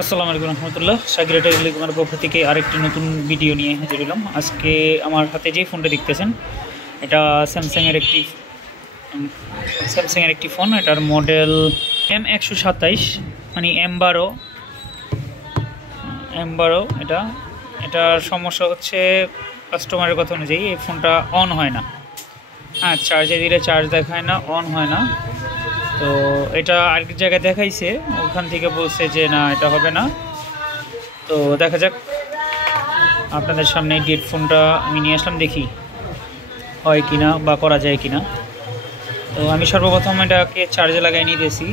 আসসালামু আলাইকুম রহমতুল্লাহ। শাকিরা টেলিকমের পক্ষ থেকে আরেকটি নতুন ভিডিও নিয়ে হাজির হলাম। আজকে আমার হাতে যে ফোনটা দেখতেছেন এটা স্যামসাংয়ের একটি ফোন। এটার মডেল M127, মানে M12। এটার সমস্যা হচ্ছে কাস্টমারের কথা অনুযায়ী এই ফোনটা অন হয় না। হ্যাঁ, চার্জে দিলে চার্জ দেখায় না, অন হয় না। তো এটা আরেক জায়গায় দেখাইছে, ওখান থেকে বলছে যে না, এটা হবে না। তো দেখা যাক, আপনাদের সামনে ডেট ফোনটা আমি নিয়ে আসলাম, দেখি হয় কিনা বা করা যায় কিনা। তো আমি সর্বপ্রথম এটাকে চার্জে লাগাই নিতেছি।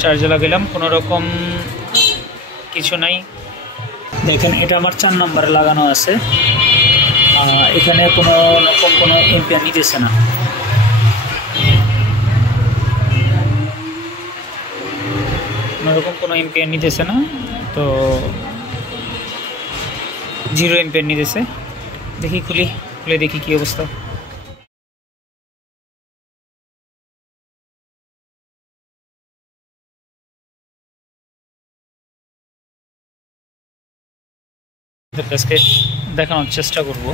চার্জে লাগাইলাম, কোনো রকম কিছু নাই। দেখেন, এটা আমার 4 নম্বরে লাগানো আছে। এখানে কোনো রকম কোনো এম্পিয়ার নিতেছে না। কোনোরকম কোনো এম্পিয়ার নিতেছে না, তো 0 এম্পিয়ার নিতেছে। দেখি খুলে দেখি কি অবস্থা। আজকে দেখানোর চেষ্টা করব।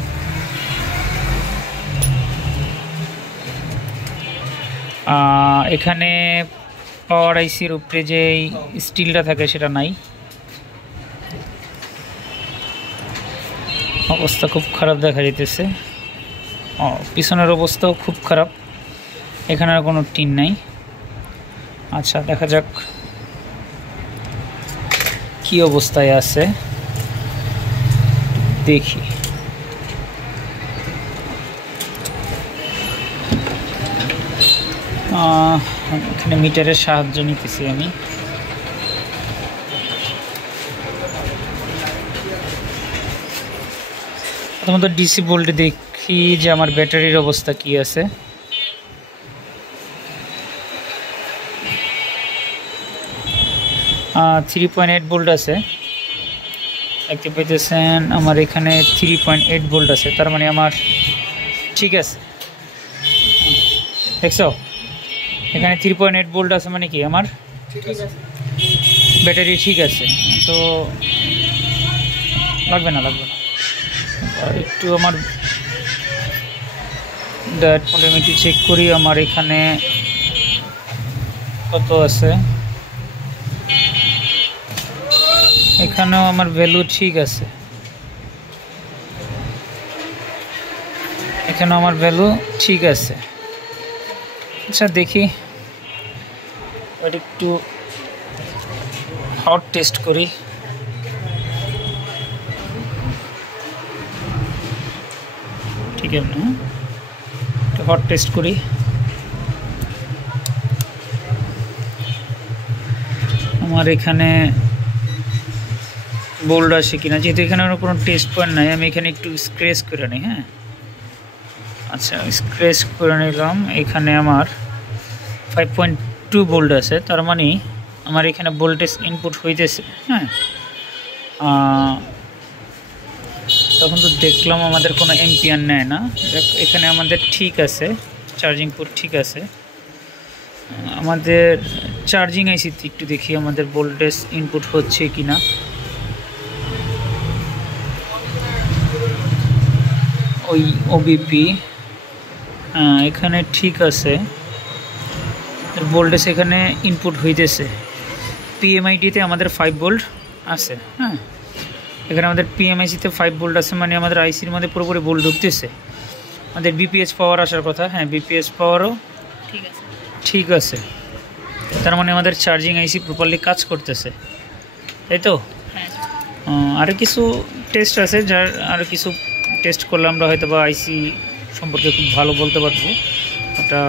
এখানে পাওয়ার আইসির উপরে যে স্টিলটা থাকে সেটা নাই। অবস্থা খুব খারাপ দেখা যাইতেছে। পিছনের অবস্থাও খুব খারাপ, এখানে আর কোনো টিন নাই। আচ্ছা, দেখা যাক কি অবস্থায় আছে, দেখি। এখানে মিটারের সাহায্য নিতেছি আমি। প্রথমত ডিসি ভোল্টে দেখি যে আমার ব্যাটারির অবস্থা কি আছে। আহ 3.8 ভোল্ট আছে, দেখতে পাইতেছেন। আমার এখানে 3.8 ভোল্ট আছে, তার মানে আমার ঠিক আছে। দেখছো, এখানে 3.8 ভোল্ট আছে, মানে কি আমার ব্যাটারি ঠিক আছে। তো লাগবে না। একটু আমার ডায়েট মোটামুটি চেক করি। আমার এখানে কত আছে, এখানেও আমার ভ্যালু ঠিক আছে, এখানেও আমার ভ্যালু ঠিক আছে। আচ্ছা, দেখি একটু হট টেস্ট করি। ঠিক আছে, একটু হট টেস্ট করি। আমার এখানে বোল্ড আসে কিনা, যেহেতু এখানে কোনো টেস্ট পয়েন্ট নাই, আমি এখানে একটু স্ক্র্যাচ করে নিই। হ্যাঁ, আচ্ছা, স্ক্র্যাচ করে নিলাম। এখানে আমার 5.2 ভোল্ট আছে, তার মানে আমার এখানে ভোল্টেজ ইনপুট হইতেছে। হ্যাঁ, তখন তো দেখলাম আমাদের কোনো এম্পিয়ার নেয় না। এখানে আমাদের ঠিক আছে, চার্জিং পোর্ট ঠিক আছে। আমাদের চার্জিং আইসিতে একটু দেখি আমাদের ভোল্টেজ ইনপুট হচ্ছে কিনা। ওই ওবিপি এখানে ঠিক আছে, ভোল্টেজ এখানে ইনপুট হইতেছে। পিএমআইটিতে আমাদের 5 ভোল্ট আছে। হ্যাঁ, এখানে আমাদের পিএমআইসিতে 5 ভোল্ট আছে, মানে আমাদের আইসির মধ্যে পুরোপুরি ভোল্ট ঢুকতেছে। আমাদের বিপিএস পাওয়ার আসার কথা। হ্যাঁ, বিপিএস পাওয়ারও ঠিক আছে, তার মানে আমাদের চার্জিং আইসি প্রপারলি কাজ করতেছে, তাই তো? আরও কিছু টেস্ট আছে, যার আরও কিছু টেস্ট করলে আমরা হয়তো বা আইসি সম্পর্কে খুব ভালো বলতে পারবো। ওটা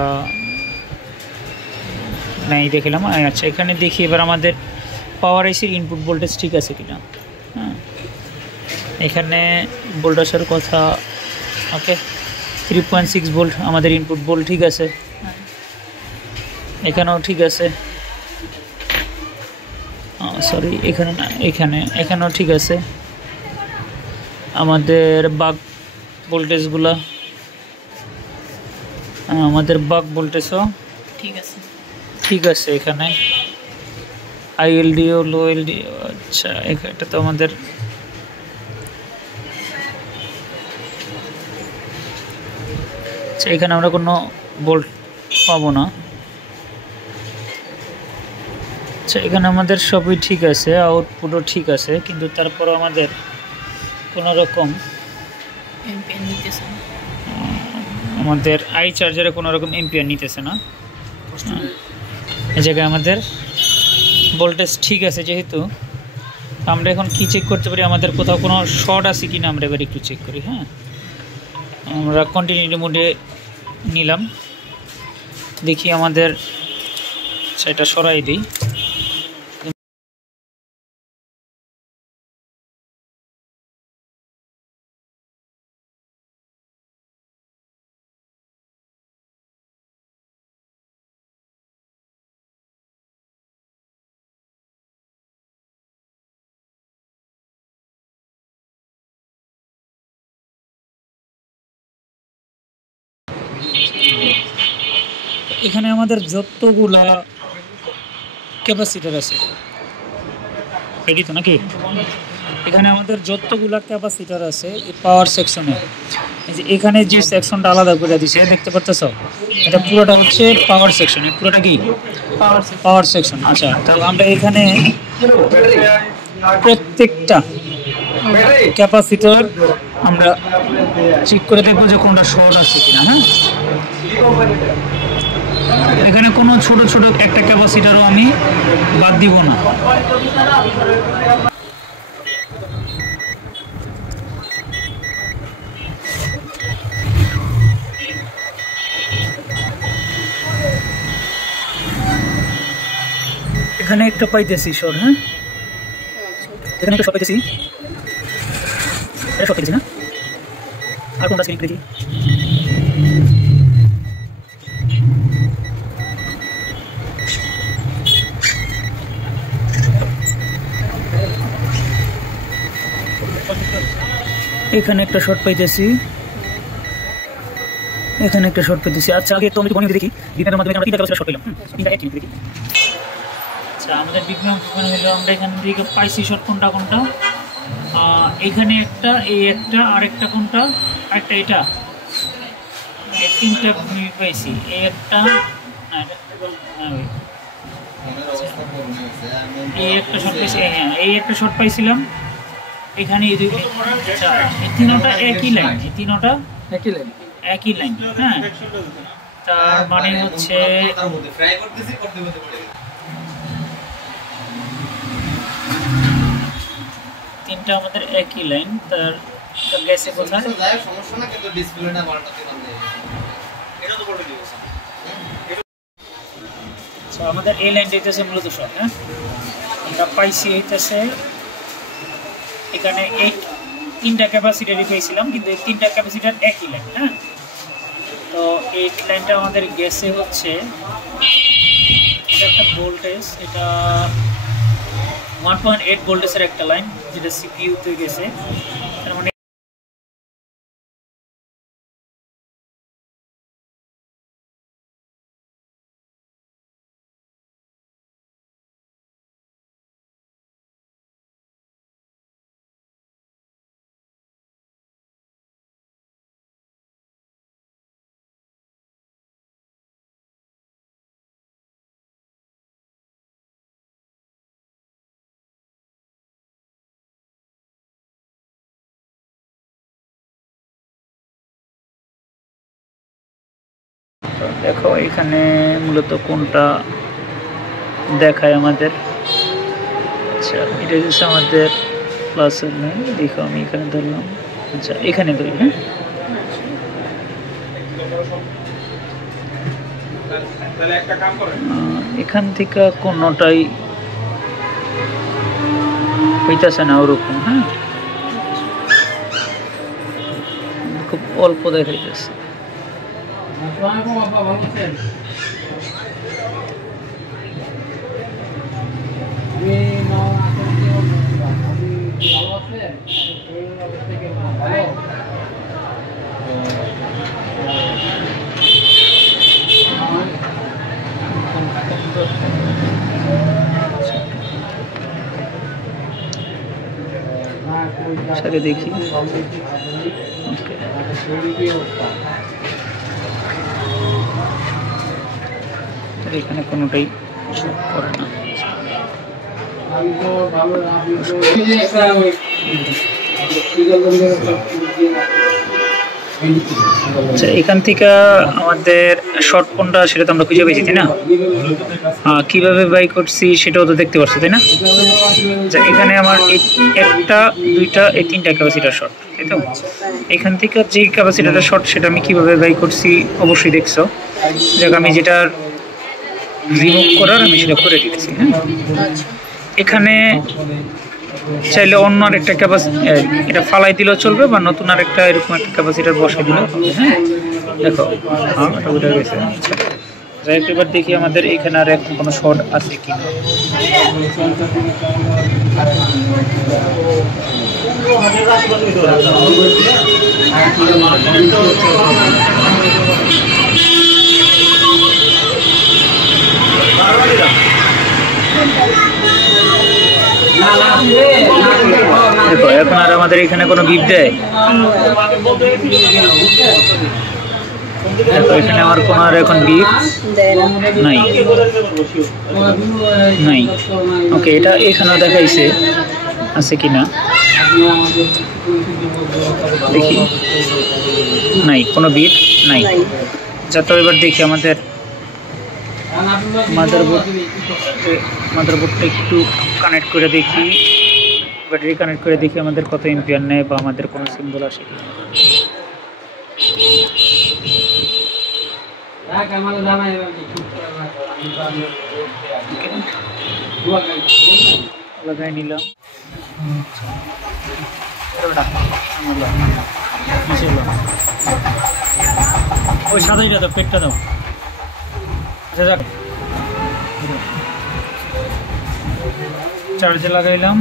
নাই দেখলাম। আচ্ছা, এখানে দেখি এবার আমাদের পাওয়ার আইসির ইনপুট ভোল্টেজ ঠিক আছে কিনা। হ্যাঁ, এখানে ভোল্ট আসার কথা। ওকে, 3.6 ভোল্ট আমাদের ইনপুট ভোল্ট ঠিক আছে। এখানেও ঠিক আছে। সরি, এখানে না, এখানেও ঠিক আছে। আমাদের বাক ভোল্টেজগুলো, আমাদের বাক ভোল্টেজও ঠিক আছে এখানে। আইএলডিও, লো এলডিও। আচ্ছা, এটা তো আমাদের আচ্ছা, এখানে আমরা কোনো বোল্ট পাবো না। আচ্ছা, এখানে আমাদের সবই ঠিক আছে, আউটপুটও ঠিক আছে, কিন্তু তারপরে আমাদের কোনো রকম আমাদের আই চার্জারে কোনো রকম এম্পিয়ার নিতেছে না। এই জায়গায় আমাদের ভোল্টেজ ঠিক আছে, যেহেতু আমরা এখন কি চেক করতে পারি, আমাদের কোথাও কোনো শর্ট আছে কি না আমরা এবার একটু চেক করি। হ্যাঁ, আমরা কন্টিনিউটি মোডে নিলাম, দেখি আমাদের সেটা সরাই দিই। এখানে আমাদের যতগুলা ক্যাপাসিটার আছে, রেডি তো নাকি? এখানে আমাদের যতগুলা ক্যাপাসিটার আছে এই পাওয়ার সেকশনে, এই যে এখানে যে সেকশনটা আলাদা করে দিছে দেখতে পাচ্ছ, এটা পুরোটা হচ্ছে পাওয়ার সেকশন। পুরোটা কি পাওয়ার সেকশন? আচ্ছা, তাহলে আমরা এখানে প্রত্যেকটা ক্যাপাসিটার আমরা চেক করে দেখবো যে কোনটা শর্ট আছে কিনা। হ্যাঁ, এখানে কোনো ছোট ছোট একটা ক্যাপাসিটারও আমি বাদ দিব না। এখানে একটা পাইতেছি শর্ট। হ্যাঁ, এখানে একটা শর্ট পাইতেছি, এটা শর্ট পাইতেছি না। আর কোনটা স্ক্রিন দেখি, এখানে একটা শর্ট পাইতেছি, এখানে একটা শর্ট পাইতেছি। আচ্ছা, আগে তো আমি বলি দেখি বিপের মাধ্যমে আমরা তিনটা ক্যাপাসিটর শর্ট পেলাম। তিনটা একই দেখি। আচ্ছা, আমাদের বিপের হলো আমরা এখান থেকে পাইছি শর্ট কোনটা কোনটা। এখানে একটা, এই একটা, আরেকটা কোনটা, আরেকটা এটা, এই তিনটা পাইছি। এই একটা, এই একটা শর্ট পাইছি। হ্যাঁ, এই একটা শর্ট পাইছিলাম এখানে। এই তিনটা একই লাইন, এই তিনটা একই লাইন। হ্যাঁ, তার মানে হচ্ছে তিনটা আমাদের একই লাইন। তার গেছে কোথায়? আমাদের এই লাইনটা হইতেছে মূলত শর্ট। হ্যাঁ, আমরা পাইছি হইতেছে এখানে এই তিনটা ক্যাপাসিটারই পেয়েছিলাম, কিন্তু এই তিনটা ক্যাপাসিটার একই লাইন। হ্যাঁ, তো এই লাইনটা আমাদের গেছে হচ্ছে, এটা একটা ভোল্টেজ, এটা 1.8 ভোল্টেজের একটা লাইন, যেটা সিপিইউতে গেছে। তার মানে দেখো এখানে মূলত কোনটা দেখায় আমাদের। আচ্ছা, এটা হচ্ছে আমাদের প্লাসের লাইন। দেখো আমি এখানে ধরলাম। আচ্ছা, এখানে ধরি। হ্যাঁ, এখান থেকে কোনোটাই হইতেছে না ওরকম। হ্যাঁ, খুব অল্প দেখাইতেছে। সাথে দেখি। ওকে, এখানে কোনোটাই করে না। আচ্ছা, এখান থেকে আমাদের শর্ট কোনটা সেটা তো আমরা খুঁজে পেয়েছি, তাই না? কিভাবে বাই করছি সেটাও তো দেখতে পাচ্ছি, তাই না? আচ্ছা, এখানে আমার একটা, দুইটা, এই তিনটা ক্যাপাসিটার শর্ট, তাই তো? এখান থেকে যে ক্যাপাসিটারটা শর্ট সেটা আমি কিভাবে বাই করছি অবশ্যই দেখছো। যাক, আমি যেটা রিমুভ করার আমি সেটা করে দিতেছি। হ্যাঁ, এখানে চাইলে অন্য আরেকটা এটা ফালাই দিলেও চলবে, বা নতুন আরেকটা এরকম একটা ক্যাপাসিটার বসাই দিলেও হবে। হ্যাঁ, দেখো, এটা উঠে গেছে। যাই হোক, এবার দেখি আমাদের এখানে আর এখন কোনো শর্ট আছে কিনা। দেখো, এখন আর আমাদের এখানে কোনো বিপ দেয়। দেখো, এখানে আমার কোনো আর এখন বিপ নাই নাই। ওকে, এটা এখানেও দেখাইছে আছে কিনা দেখি। কোনো বিপ নাই। যত এবার দেখি আমাদের মাদারবোর্ডটা একটু কানেক্ট করে দেখি, ব্যাটারি কানেক্ট করে দেখি আমাদের কত এম্পিয়ার নেয় বা আমাদের কোনো সিম্বল আসে কি। লাগাই নিলাম। ওই সাদাইটা দাও, পেটটা দাও। আচ্ছা, যাক, চার্জে লাগাইলাম,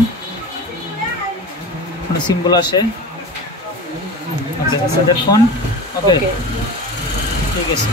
কোনো সিম্বল আসে। ফোন। ওকে, ঠিক আছে।